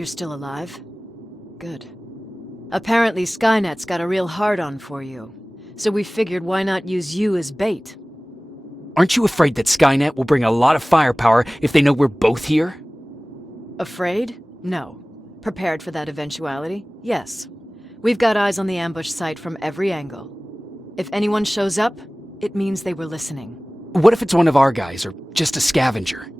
You're still alive? Good. Apparently Skynet's got a real hard-on for you, so we figured why not use you as bait. Aren't you afraid that Skynet will bring a lot of firepower if they know we're both here? Afraid? No. Prepared for that eventuality? Yes. We've got eyes on the ambush site from every angle. If anyone shows up, it means they were listening. What if it's one of our guys, or just a scavenger?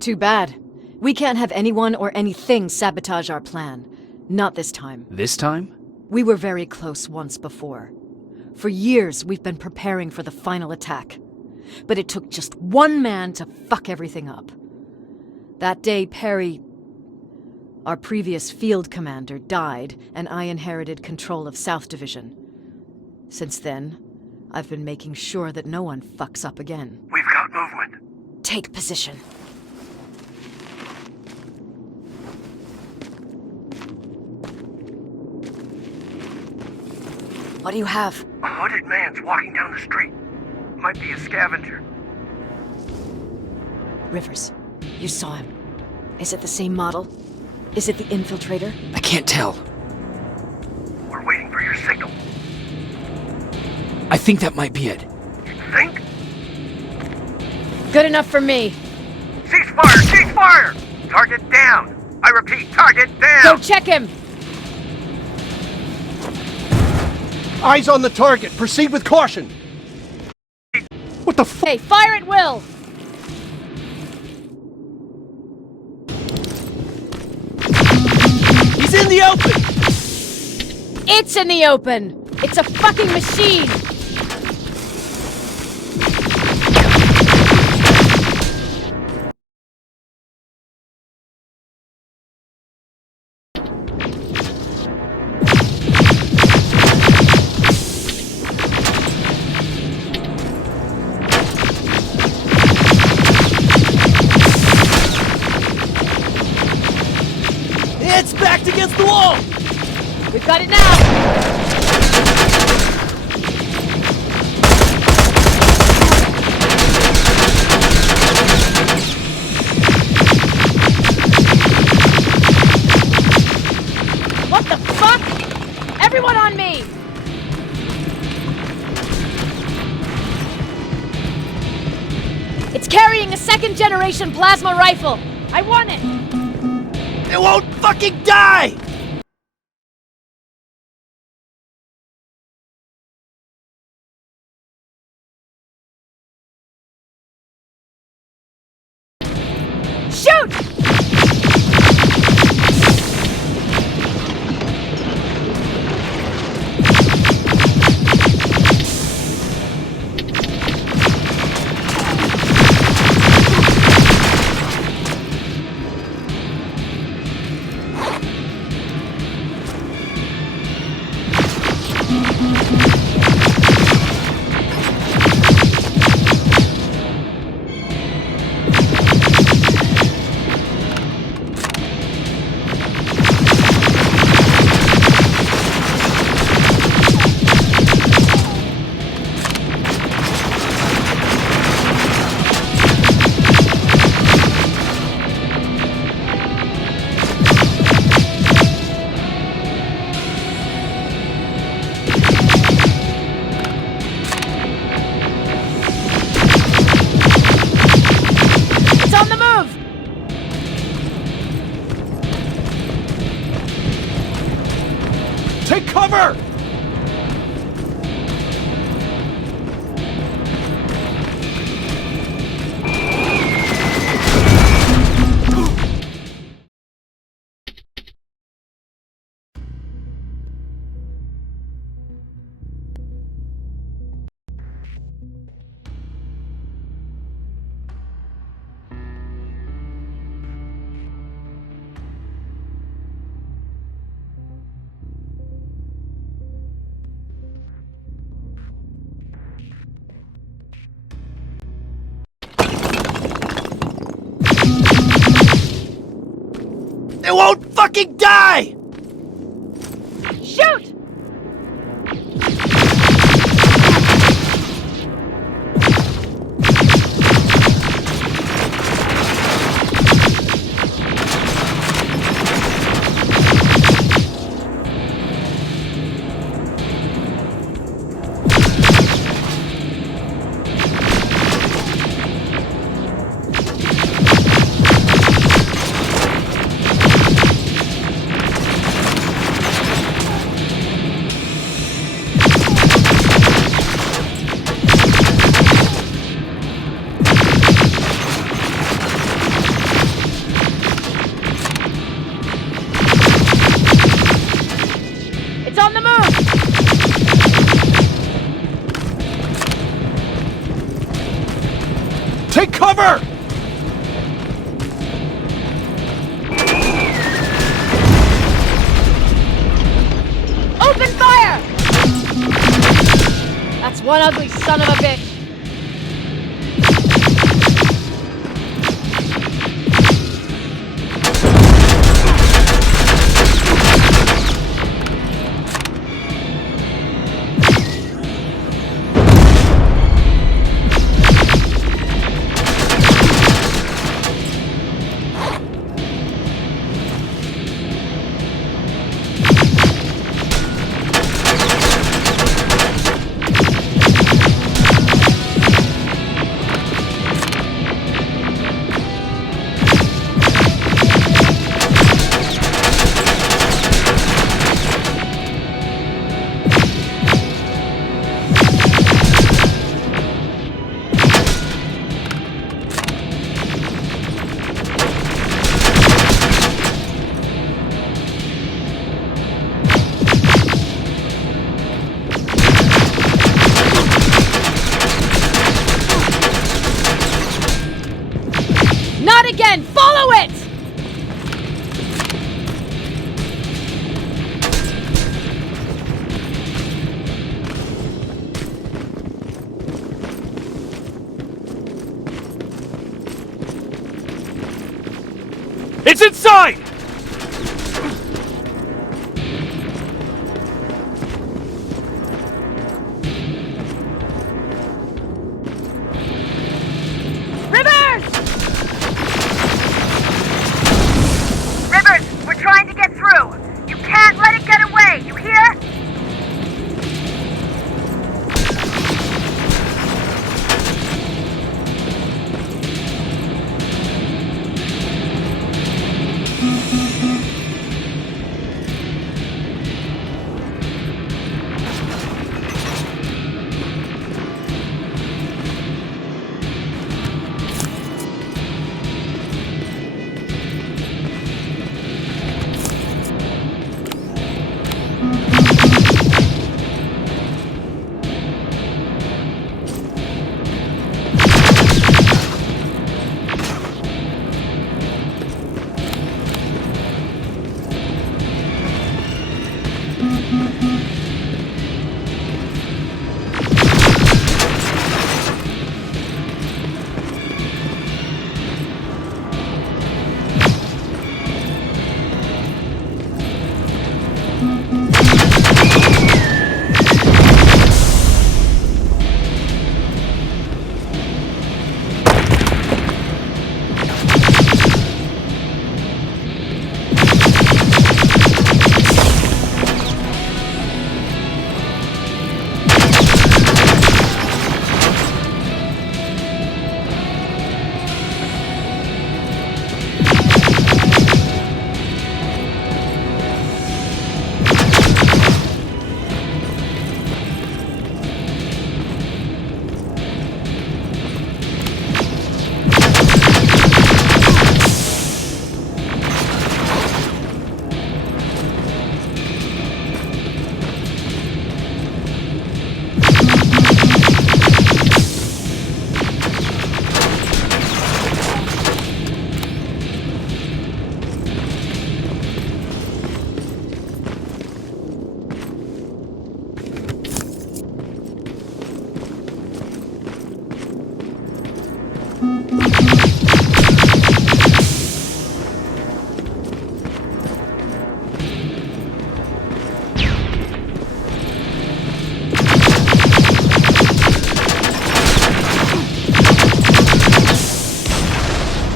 Too bad. We can't have anyone or anything sabotage our plan. Not this time. This time? We were very close once before. For years, we've been preparing for the final attack. But it took just one man to fuck everything up. That day, Perry, our previous field commander, died, and I inherited control of South Division. Since then, I've been making sure that no one fucks up again. We've got movement. Take position. What do you have? A hooded man's walking down the street. Might be a scavenger. Rivers, you saw him. Is it the same model? Is it the infiltrator? I can't tell. We're waiting for your signal. I think that might be it. You think? Good enough for me. Cease fire! Cease fire! Target down! I repeat, target down! Go check him! Eyes on the target. Proceed with caution. What the f- Hey, fire at will! He's in the open! It's in the open! It's a fucking machine! It's backed against the wall! We've got it now! What the fuck? Everyone on me! It's carrying a second-generation plasma rifle! I want it! It won't fucking die! Shoot! Take cover! They won't fucking die! Shoot! Take cover! Open fire! That's one ugly son of a bitch. Not again! Follow it! It's inside! Rivers! Rivers, we're trying to get through. You can't let it get away, you hear?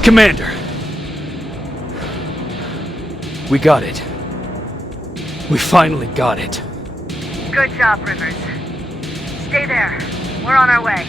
Commander! We got it. We finally got it. Good job, Rivers. Stay there. We're on our way.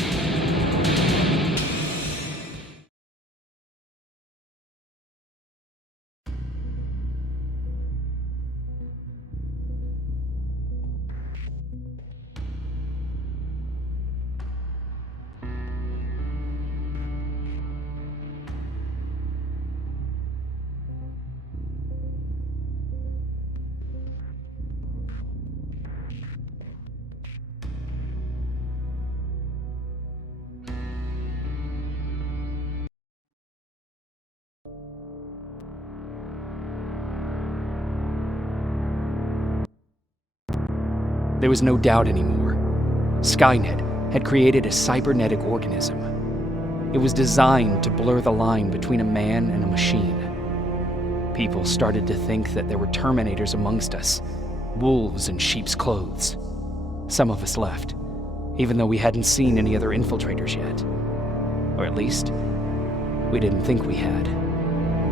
There was no doubt anymore. Skynet had created a cybernetic organism. It was designed to blur the line between a man and a machine. People started to think that there were Terminators amongst us, wolves in sheep's clothes. Some of us left, even though we hadn't seen any other infiltrators yet. Or at least, we didn't think we had.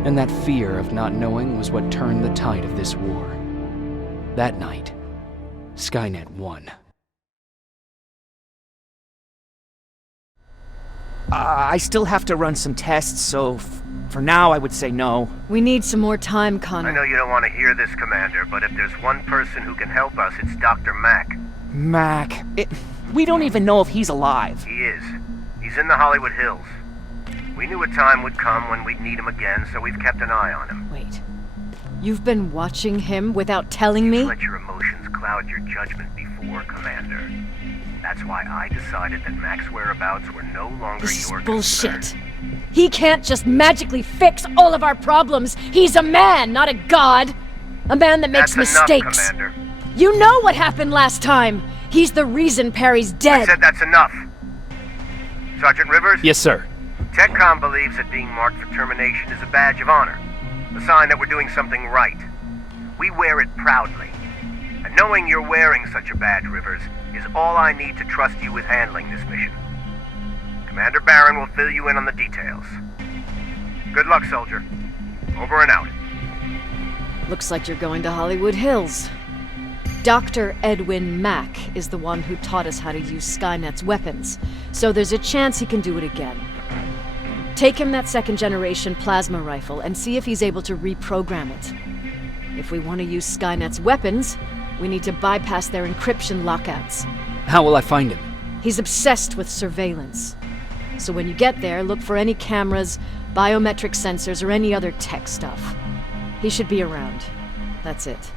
And that fear of not knowing was what turned the tide of this war. That night, Skynet won. I still have to run some tests, so for now I would say no. We need some more time, I Connor. know you don't want to hear this, Commander, but if there's one person who can help us, it's Dr. Mack. Mac, we don't even know if he's alive. He is. He's in the Hollywood Hills. We knew a time would come when we'd need him again, so we've kept an eye on him. Wait. You've been watching him without telling me? Let your emotions cloud your judgment before, Commander. That's why I decided that Mack's whereabouts were no longer This is your bullshit. concern. He can't just magically fix all of our problems. He's a man, not a god. A man that makes That's mistakes. enough, Commander. You know what happened last time. He's the reason Perry's I dead. said that's enough. Sergeant Rivers? Yes, sir. TechCom believes that being marked for termination is a badge of honor, a sign that we're doing something right. We wear it proudly. And knowing you're wearing such a badge, Rivers, is all I need to trust you with handling this mission. Commander Barron will fill you in on the details. Good luck, soldier. Over and out. Looks like you're going to Hollywood Hills. Dr. Edwin Mack is the one who taught us how to use Skynet's weapons, so there's a chance he can do it again. Take him that second-generation plasma rifle and see if he's able to reprogram it. If we want to use Skynet's weapons, we need to bypass their encryption lockouts. How will I find him? He's obsessed with surveillance. So when you get there, look for any cameras, biometric sensors, or any other tech stuff. He should be around. That's it.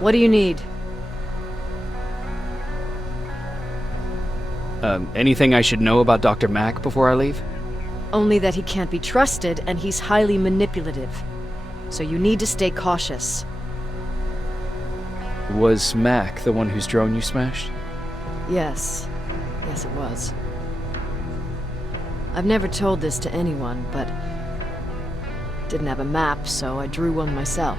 What do you need? Anything I should know about Dr. Mack before I leave? Only that he can't be trusted and he's highly manipulative. So you need to stay cautious. Was Mack the one whose drone you smashed? Yes. Yes, it was. I've never told this to anyone, but didn't have a map, so I drew one myself.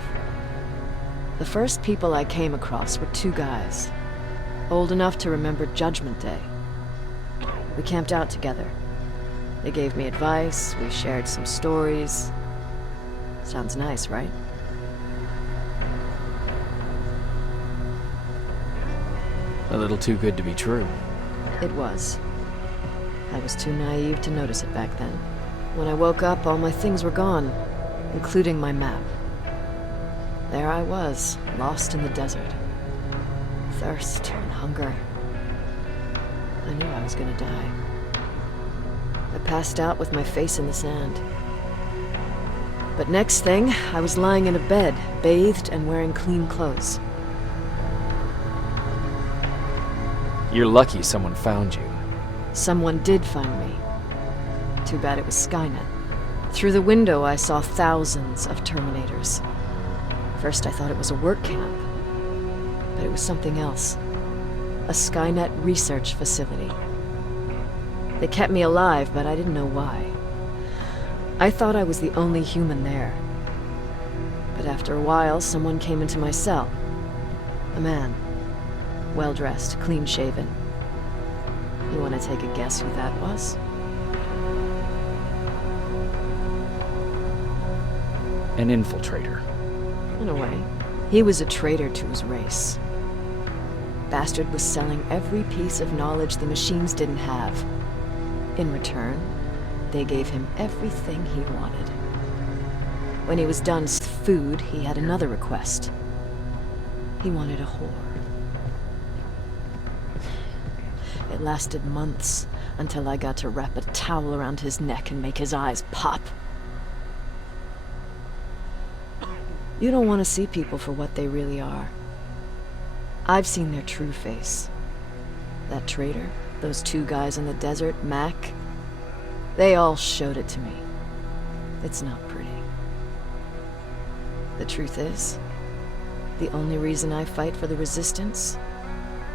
The first people I came across were two guys, old enough to remember Judgment Day. We camped out together. They gave me advice, we shared some stories. Sounds nice, right? A little too good to be true. It was. I was too naive to notice it back then. When I woke up, all my things were gone, including my map. There I was, lost in the desert. Thirst and hunger. I knew I was gonna die. I passed out with my face in the sand. But next thing, I was lying in a bed, bathed and wearing clean clothes. You're lucky someone found you. Someone did find me. Too bad it was Skynet. Through the window, I saw thousands of Terminators. First, I thought it was a work camp, but it was something else. A Skynet research facility. They kept me alive, but I didn't know why. I thought I was the only human there. But after a while, someone came into my cell. A man. Well-dressed, clean-shaven. You want to take a guess who that was? An infiltrator. In a way, he was a traitor to his race. Bastard was selling every piece of knowledge the machines didn't have. In return, they gave him everything he wanted. When he was done with food, he had another request. He wanted a whore. It lasted months, until I got to wrap a towel around his neck and make his eyes pop. You don't want to see people for what they really are. I've seen their true face. That traitor, those two guys in the desert, Mac, they all showed it to me. It's not pretty. The truth is, the only reason I fight for the Resistance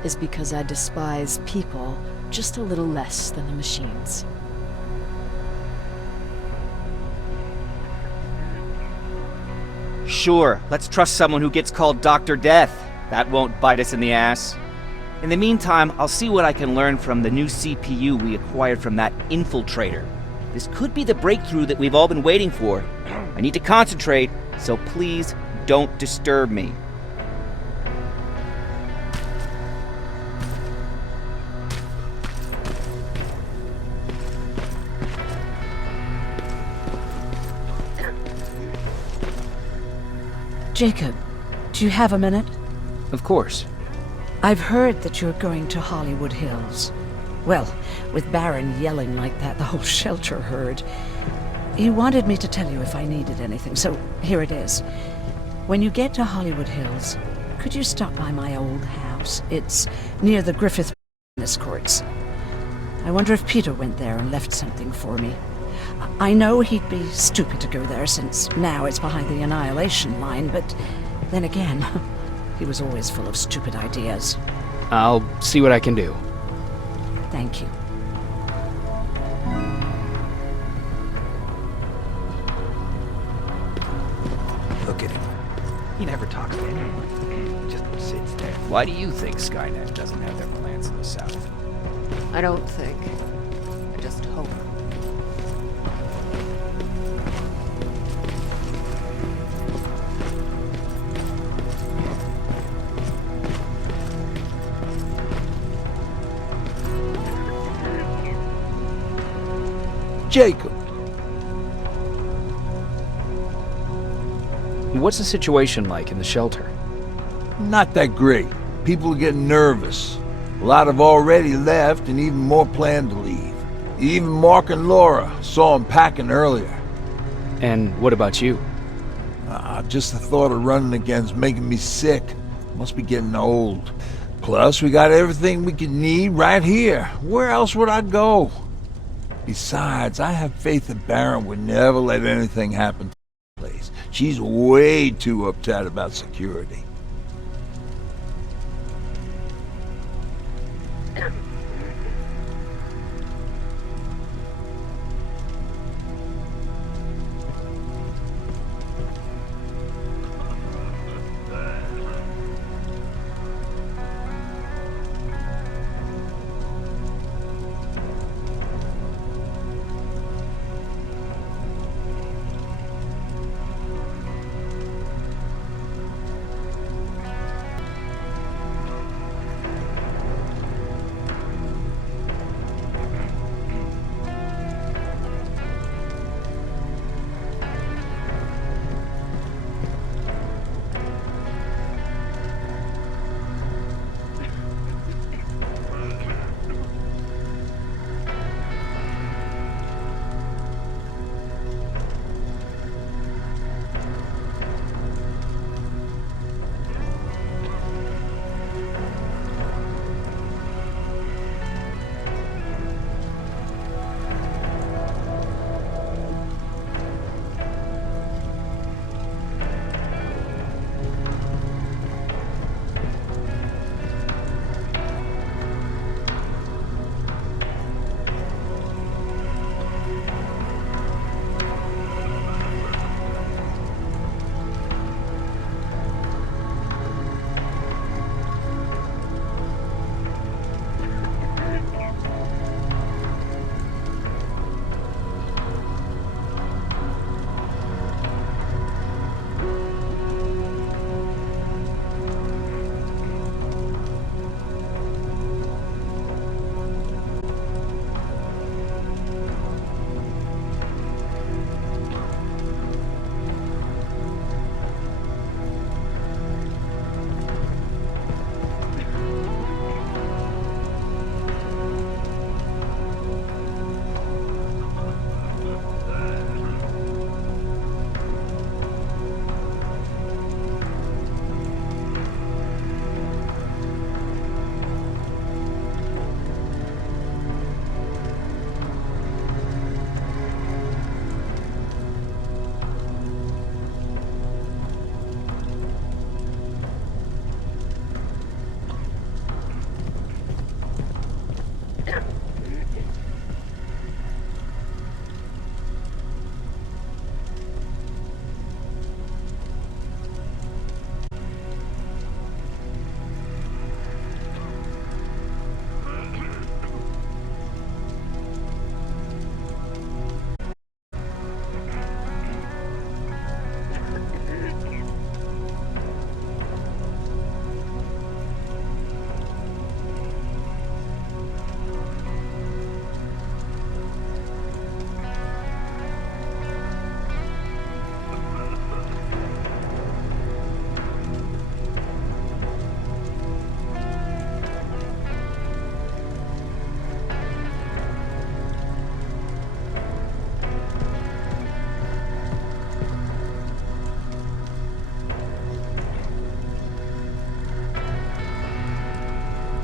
is because I despise people just a little less than the machines. Sure, let's trust someone who gets called Dr. Death. That won't bite us in the ass. In the meantime, I'll see what I can learn from the new CPU we acquired from that infiltrator. This could be the breakthrough that we've all been waiting for. I need to concentrate, so please don't disturb me. Jacob, do you have a minute? Of course. I've heard that you're going to Hollywood Hills. Well, with Baron yelling like that, the whole shelter heard. He wanted me to tell you if I needed anything, so here it is. When you get to Hollywood Hills, could you stop by my old house? It's near the Griffith tennis courts. I wonder if Peter went there and left something for me. I know he'd be stupid to go there since now it's behind the Annihilation Line, but then again, he was always full of stupid ideas. I'll see what I can do. Thank you. Look at him. He never talks to anyone. He just sits there. Why do you think Skynet doesn't have their plants in the South? I don't think. I just hope. Jacob. What's the situation like in the shelter? Not that great. People are getting nervous. A lot have already left, and even more plan to leave. Even Mark and Laura saw them packing earlier. And what about you? Just the thought of running again's making me sick. Must be getting old. Plus, we got everything we could need right here. Where else would I go? Besides, I have faith that Baron would never let anything happen to the place. She's way too uptight about security.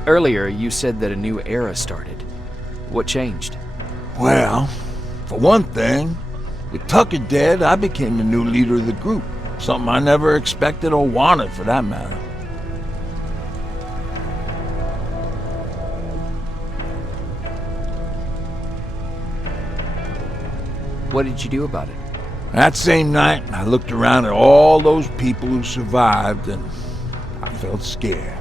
Earlier, you said that a new era started. What changed? Well, for one thing, with Tucker dead, I became the new leader of the group. Something I never expected or wanted, for that matter. What did you do about it? That same night, I looked around at all those people who survived, and I felt scared.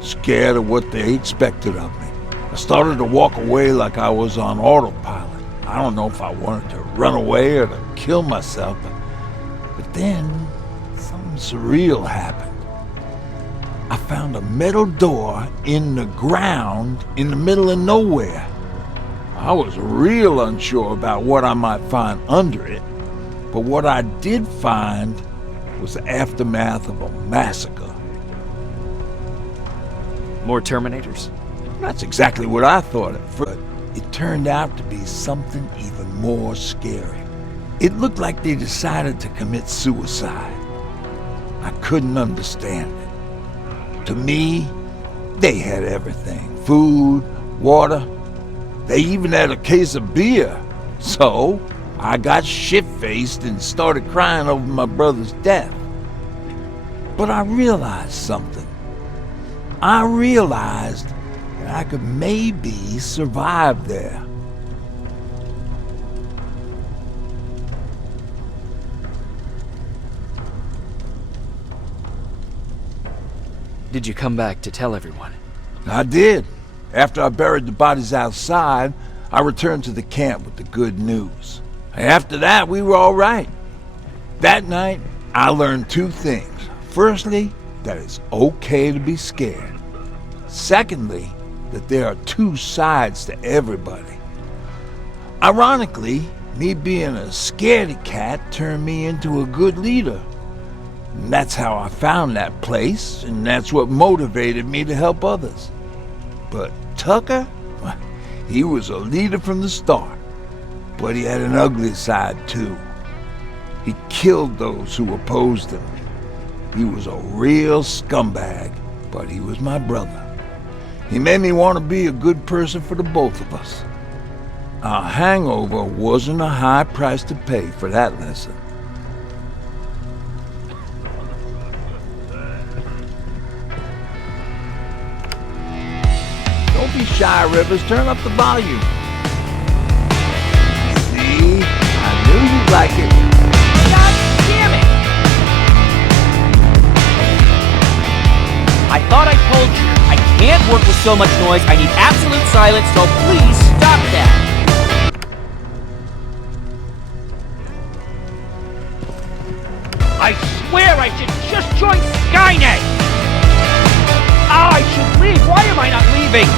Scared of what they expected of me. I started to walk away like I was on autopilot. I don't know if I wanted to run away or to kill myself, but then something surreal happened. I found a metal door in the ground in the middle of nowhere. I was real unsure about what I might find under it, but what I did find was the aftermath of a massacre. More Terminators? That's exactly what I thought at first. It turned out to be something even more scary. It looked like they decided to commit suicide. I couldn't understand it. To me, they had everything. Food, water. They even had a case of beer. So, I got shit-faced and started crying over my brother's death. But I realized something. I realized that I could maybe survive there. Did you come back to tell everyone? I did. After I buried the bodies outside, I returned to the camp with the good news. After that, we were all right. That night, I learned two things. Firstly, that it's okay to be scared. Secondly, that there are two sides to everybody. Ironically, me being a scaredy cat turned me into a good leader. And that's how I found that place, and that's what motivated me to help others. But Tucker, he was a leader from the start, but he had an ugly side too. He killed those who opposed him. He was a real scumbag, but he was my brother. He made me want to be a good person for the both of us. A hangover wasn't a high price to pay for that lesson. Don't be shy, Rivers. Turn up the volume. See? I knew you'd like it. God damn it! I thought I told you, I can't work with so much noise. I need absolute silence, so please stop that. I swear I should just join Skynet! I should leave. Why am I not leaving?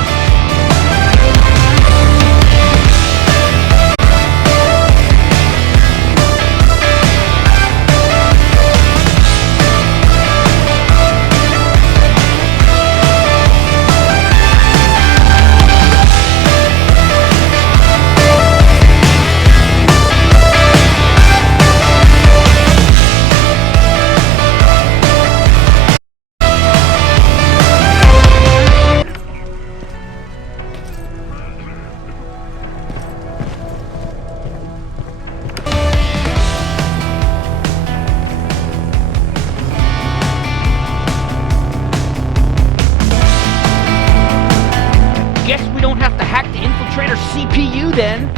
Guess we don't have to hack the infiltrator CPU then.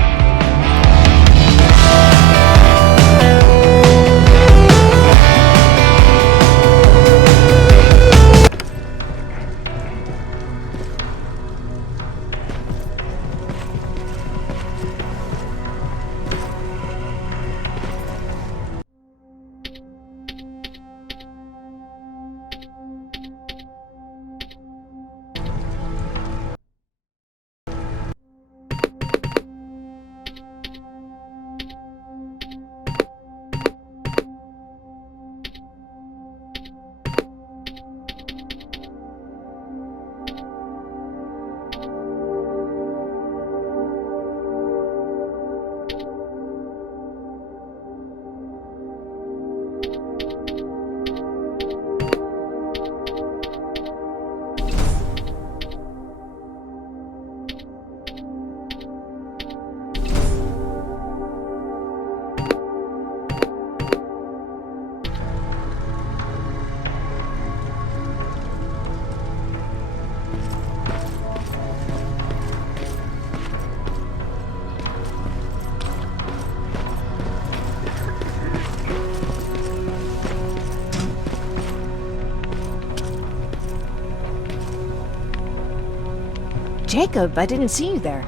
Jacob, I didn't see you there.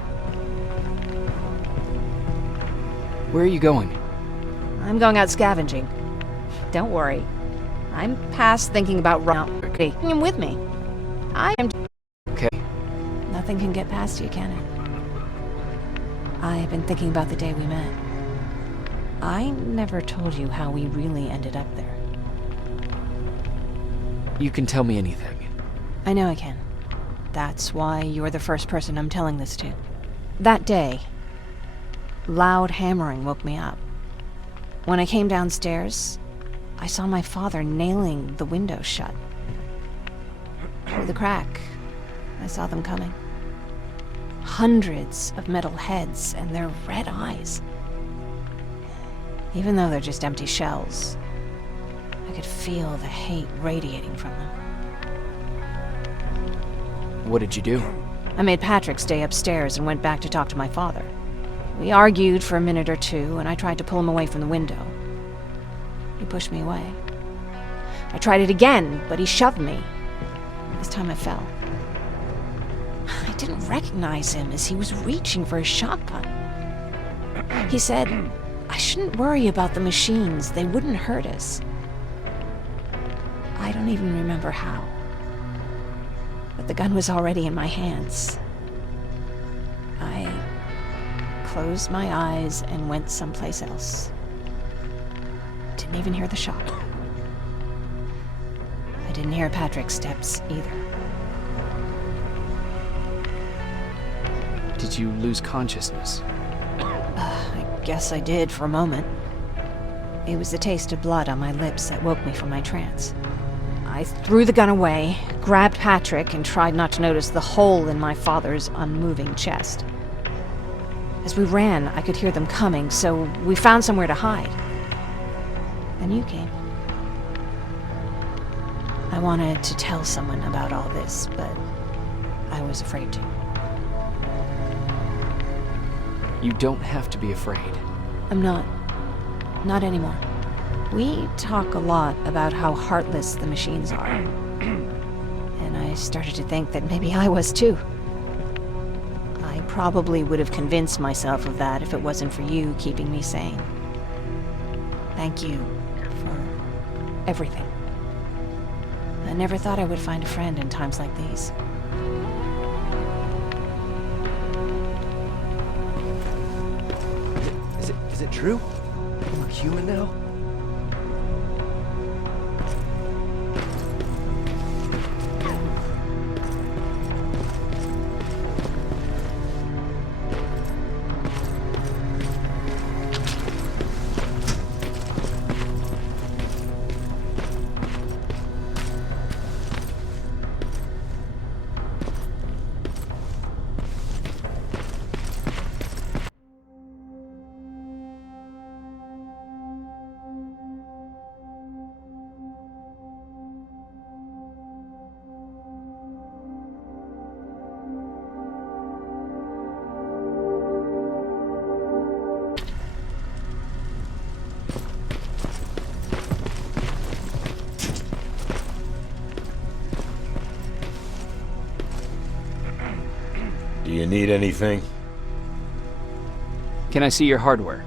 Where are you going? I'm going out scavenging. Don't worry. I'm past thinking about running. Bringing him with me. I am... Okay. Nothing can get past you, can it? I've been thinking about the day we met. I never told you how we really ended up there. You can tell me anything. I know I can. That's why you're the first person I'm telling this to. That day, loud hammering woke me up. When I came downstairs, I saw my father nailing the window shut. Through the crack, I saw them coming. Hundreds of metal heads and their red eyes. Even though they're just empty shells, I could feel the hate radiating from them. What did you do? I made Patrick stay upstairs and went back to talk to my father. We argued for a minute or two, and I tried to pull him away from the window. He pushed me away. I tried it again, but he shoved me. This time I fell. I didn't recognize him as he was reaching for his shotgun. He said, I shouldn't worry about the machines. They wouldn't hurt us. I don't even remember how. But the gun was already in my hands. I closed my eyes and went someplace else. Didn't even hear the shot. I didn't hear Patrick's steps either. Did you lose consciousness? I guess I did for a moment. It was the taste of blood on my lips that woke me from my trance. I threw the gun away, grabbed Patrick, and tried not to notice the hole in my father's unmoving chest. As we ran, I could hear them coming, so we found somewhere to hide. Then you came. I wanted to tell someone about all this, but I was afraid to. You don't have to be afraid. I'm not. Not anymore. We talk a lot about how heartless the machines are. And I started to think that maybe I was too. I probably would have convinced myself of that if it wasn't for you keeping me sane. Thank you for everything. I never thought I would find a friend in times like these. Is it true? We're human now? Do you need anything? Can I see your hardware?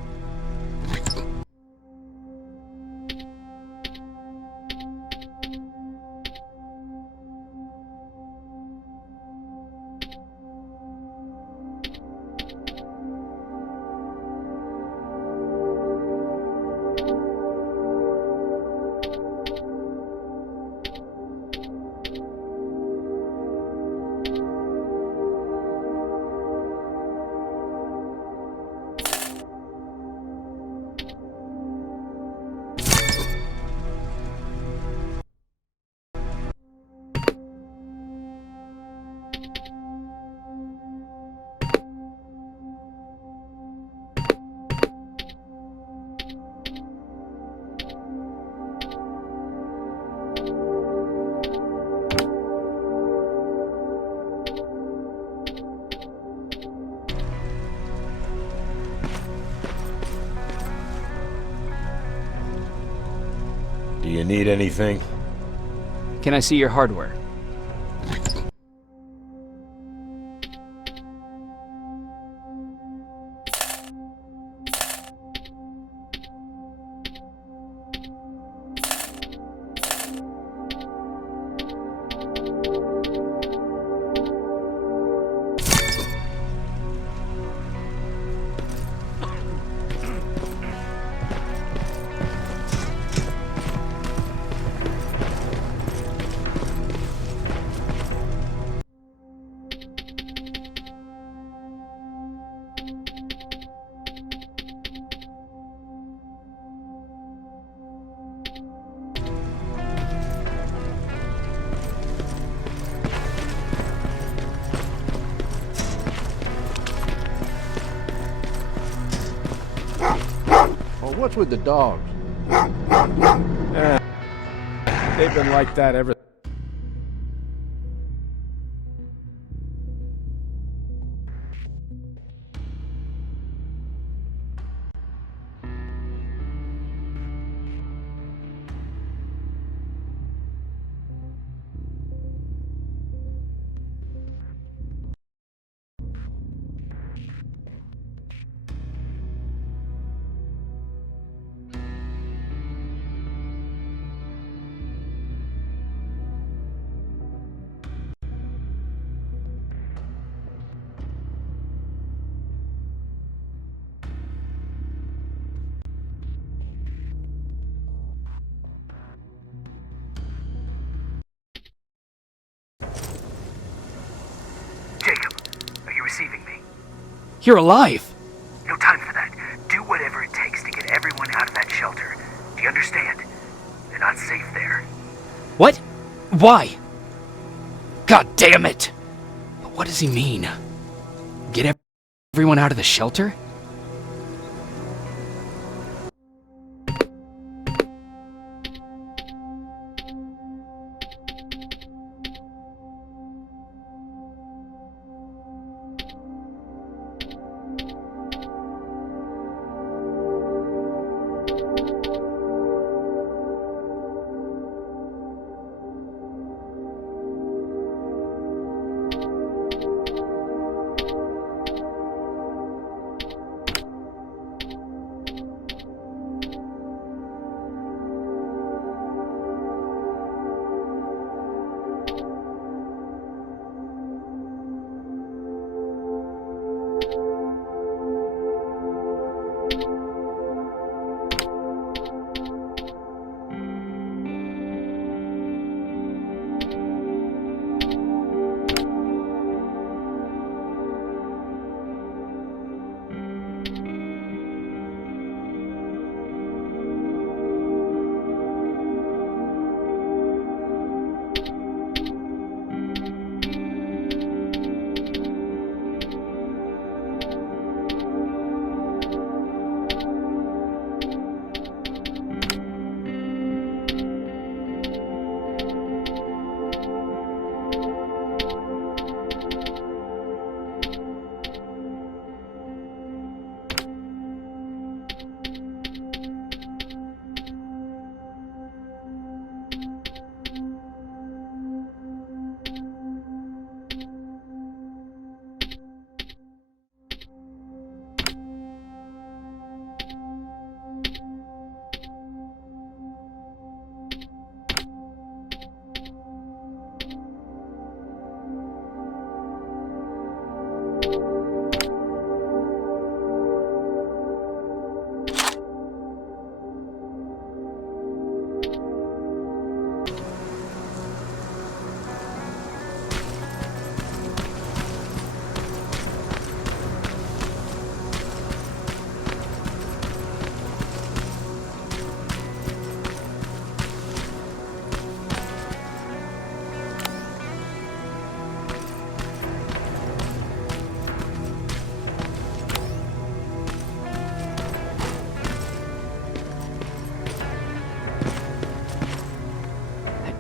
Do you need anything? Can I see your hardware? What's with the dogs? They've been like that ever. Jacob, are you receiving me? You're alive! No time for that. Do whatever it takes to get everyone out of that shelter. Do you understand? They're not safe there. What? Why? God damn it! But what does he mean? Get everyone out of the shelter?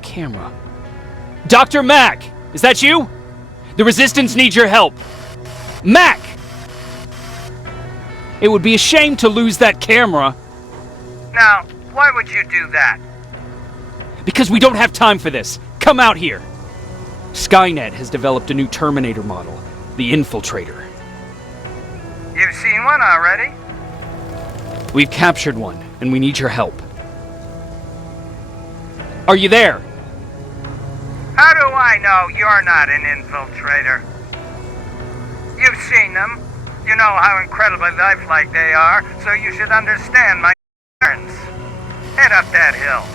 Camera. Dr. Mack! Is that you? The Resistance needs your help. Mack! It would be a shame to lose that camera. Now, why would you do that? Because we don't have time for this. Come out here. Skynet has developed a new Terminator model, the Infiltrator. You've seen one already? We've captured one, and we need your help. Are you there? How do I know you're not an infiltrator? You've seen them. You know how incredibly lifelike they are, so you should understand my concerns. Head up that hill.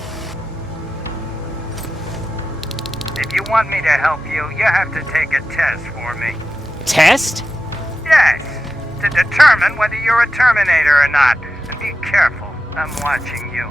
If you want me to help you, you have to take a test for me. Test? Yes, to determine whether you're a Terminator or not. And be careful, I'm watching you.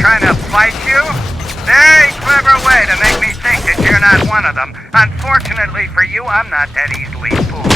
trying to fight you? Very clever way to make me think that you're not one of them. Unfortunately for you, I'm not that easily fooled.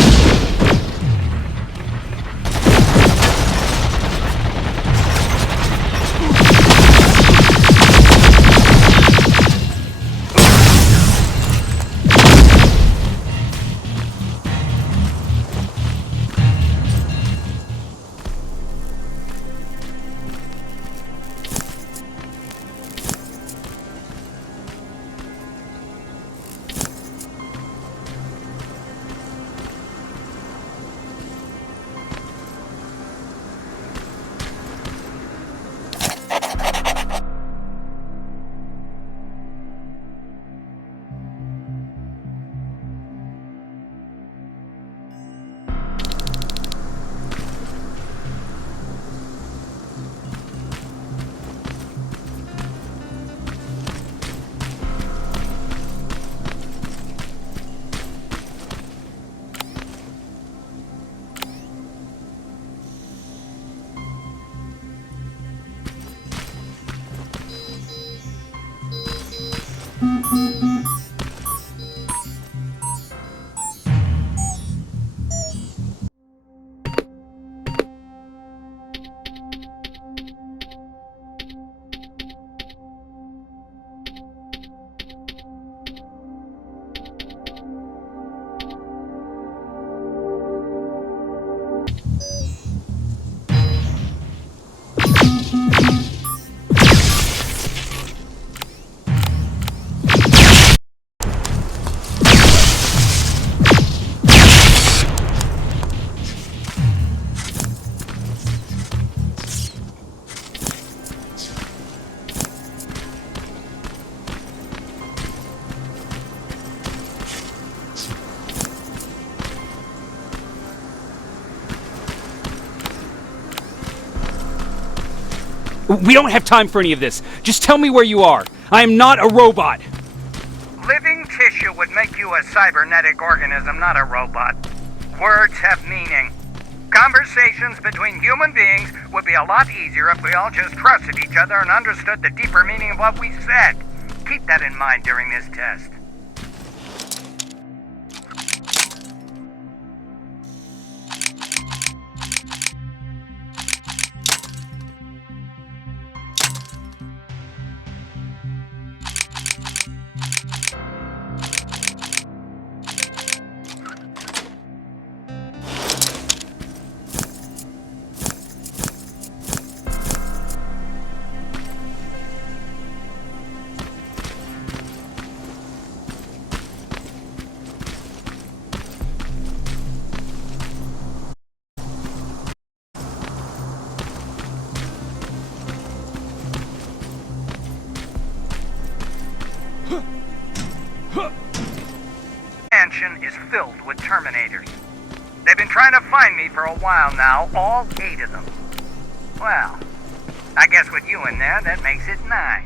We don't have time for any of this. Just tell me where you are. I am not a robot. Living tissue would make you a cybernetic organism, not a robot. Words have meaning. Conversations between human beings would be a lot easier if we all just trusted each other and understood the deeper meaning of what we said. Keep that in mind during this test. Mansion is filled with Terminators. They've been trying to find me for a while now, all 8 of them. Well, I guess with you in there, that makes it 9.